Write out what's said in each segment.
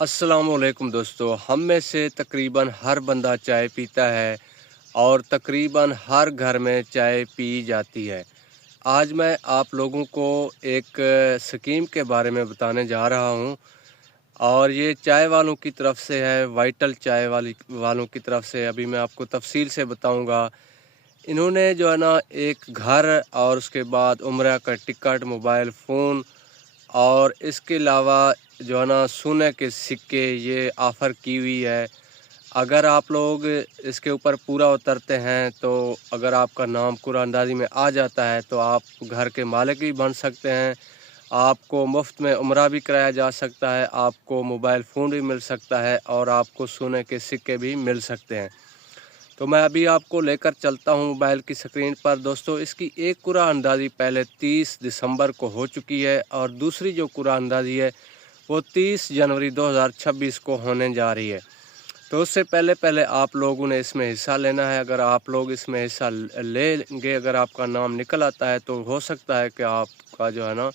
अस्सलाम वालेकुम दोस्तों। हम में से तकरीबन हर बंदा चाय पीता है और तकरीबन हर घर में चाय पी जाती है। आज मैं आप लोगों को एक स्कीम के बारे में बताने जा रहा हूं और ये चाय वालों की तरफ से है, वाइटल चाय वालों की तरफ से। अभी मैं आपको तफसील से बताऊंगा। इन्होंने जो है ना एक घर और उसके बाद उम्रा का टिकट, मोबाइल फ़ोन और इसके अलावा जो है ना सोने के सिक्के ये ऑफ़र की हुई है। अगर आप लोग इसके ऊपर पूरा उतरते हैं तो अगर आपका नाम कुरानंदाज़ी में आ जाता है तो आप घर के मालिक भी बन सकते हैं। आपको मुफ्त में उम्रा भी कराया जा सकता है, आपको मोबाइल फ़ोन भी मिल सकता है और आपको सोने के सिक्के भी मिल सकते हैं। तो मैं अभी आपको लेकर चलता हूं मोबाइल की स्क्रीन पर। दोस्तों, इसकी एक कुरानंदाज़ी पहले 30 दिसंबर को हो चुकी है और दूसरी जो कुरानंदाज़ी है वो 30 जनवरी 2026 को होने जा रही है। तो उससे पहले पहले आप लोगों ने इसमें हिस्सा लेना है। अगर आप लोग इसमें हिस्सा लेंगे, अगर आपका नाम निकल आता है तो हो सकता है कि आपका जो है ना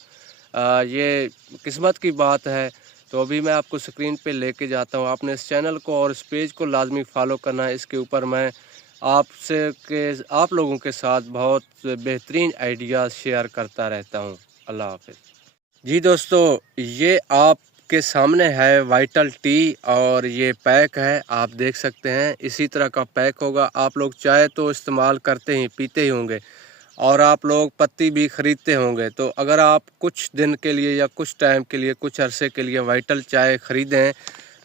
ये किस्मत की बात है। तो अभी मैं आपको स्क्रीन पे लेके जाता हूँ। आपने इस चैनल को और इस पेज को लाजमी फॉलो करना है। इसके ऊपर मैं आप लोगों के साथ बहुत बेहतरीन आइडियाज़ शेयर करता रहता हूँ। अल्लाह हाफ़िज़। जी दोस्तों, ये आपके सामने है वाइटल टी और ये पैक है, आप देख सकते हैं। इसी तरह का पैक होगा। आप लोग चाय तो इस्तेमाल करते ही पीते ही होंगे और आप लोग पत्ती भी ख़रीदते होंगे। तो अगर आप कुछ दिन के लिए या कुछ टाइम के लिए, कुछ अरसे के लिए वाइटल चाय ख़रीदें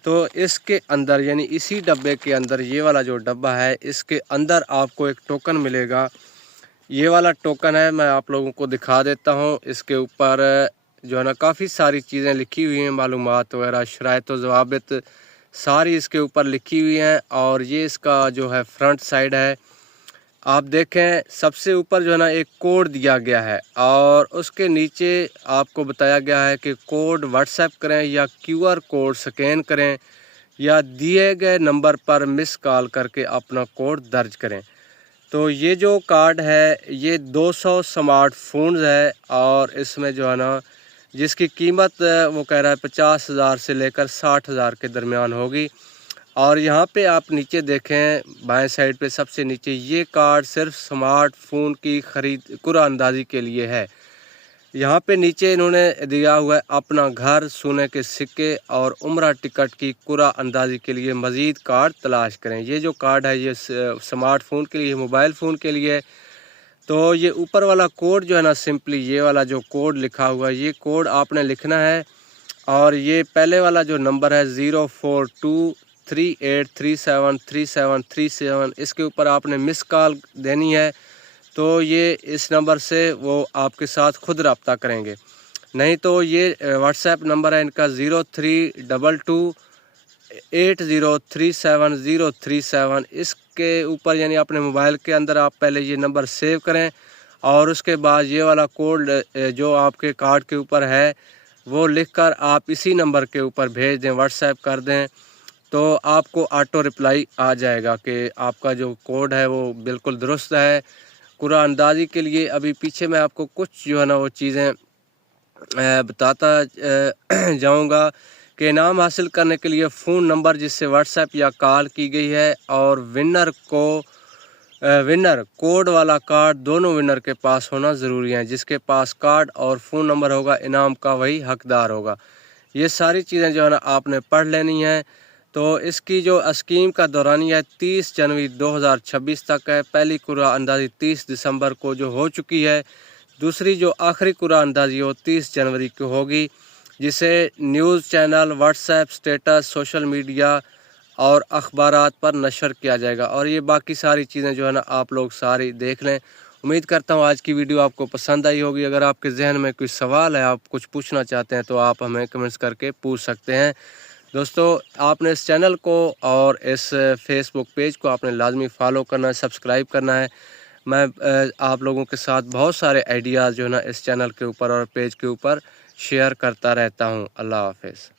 तो इसके अंदर यानी इसी डब्बे के अंदर, ये वाला जो डब्बा है इसके अंदर आपको एक टोकन मिलेगा। ये वाला टोकन है, मैं आप लोगों को दिखा देता हूँ। इसके ऊपर जो है ना काफ़ी सारी चीज़ें लिखी हुई हैं, मालूमात वगैरह, शराइत व ज़वाबित सारी इसके ऊपर लिखी हुई हैं। और ये इसका जो है फ्रंट साइड है, आप देखें सबसे ऊपर जो है ना एक कोड दिया गया है और उसके नीचे आपको बताया गया है कि कोड व्हाट्सएप करें या QR कोड स्कैन करें या दिए गए नंबर पर मिस कॉल करके अपना कोड दर्ज करें। तो ये जो कार्ड है ये 200 स्मार्टफोन्स है और इसमें जो है ना जिसकी कीमत वो कह रहा है 50,000 से लेकर 60,000 के दरमियान होगी। और यहाँ पे आप नीचे देखें बाएं साइड पे सबसे नीचे, ये कार्ड सिर्फ स्मार्टफोन की खरीद कुरानंदाज़ी के लिए है। यहाँ पे नीचे इन्होंने दिया हुआ है अपना घर, सोने के सिक्के और उम्रा टिकट की कुरानंदाज़ी के लिए मज़ीद कार्ड तलाश करें। ये जो कार्ड है ये स्मार्टफोन के लिए, मोबाइल फ़ोन के लिए। तो ये ऊपर वाला कोड जो है ना, सिंपली ये वाला जो कोड लिखा हुआ है ये कोड आपने लिखना है। और ये पहले वाला जो नंबर है 042383733737, इसके ऊपर आपने मिस कॉल देनी है। तो ये इस नंबर से वो आपके साथ खुद रब्ता करेंगे। नहीं तो ये व्हाट्सएप नंबर है इनका 03228037037037। इसके ऊपर यानी अपने मोबाइल के अंदर आप पहले ये नंबर सेव करें और उसके बाद ये वाला कोड जो आपके कार्ड के ऊपर है वो लिखकर आप इसी नंबर के ऊपर भेज दें, व्हाट्सएप कर दें। तो आपको ऑटो रिप्लाई आ जाएगा कि आपका जो कोड है वो बिल्कुल दुरुस्त है। कुरानंदाज़ी के लिए अभी पीछे मैं आपको कुछ जो है ना वो चीज़ें बताता जाऊंगा कि इनाम हासिल करने के लिए फ़ोन नंबर जिससे व्हाट्सएप या कॉल की गई है और विनर कोड वाला कार्ड दोनों विनर के पास होना ज़रूरी है। जिसके पास कार्ड और फ़ोन नंबर होगा इनाम का वही हकदार होगा। ये सारी चीज़ें जो है ना आपने पढ़ लेनी है। तो इसकी जो स्कीम का दौरानिया है 30 जनवरी 2026 तक है। पहली कुरानंदाज़ी 30 दिसंबर को जो हो चुकी है, दूसरी जो आखिरी कुरानंदाज़ी वो 30 जनवरी को होगी, जिसे news channel, WhatsApp status, social media और अखबारात पर नशर किया जाएगा। और ये बाकी सारी चीज़ें जो है ना आप लोग सारी देख लें। उम्मीद करता हूँ आज की वीडियो आपको पसंद आई होगी। अगर आपके जहन में कोई सवाल है, आप कुछ पूछना चाहते हैं तो आप हमें कमेंट्स करके पूछ सकते हैं। दोस्तों, आपने इस चैनल को और इस फेसबुक पेज को आपने लाजमी फ़ॉलो करना है, सब्सक्राइब करना है। मैं आप लोगों के साथ बहुत सारे आइडियाज़ जो है ना इस चैनल के ऊपर और पेज के ऊपर शेयर करता रहता हूँ। अल्लाह हाफ़िज़।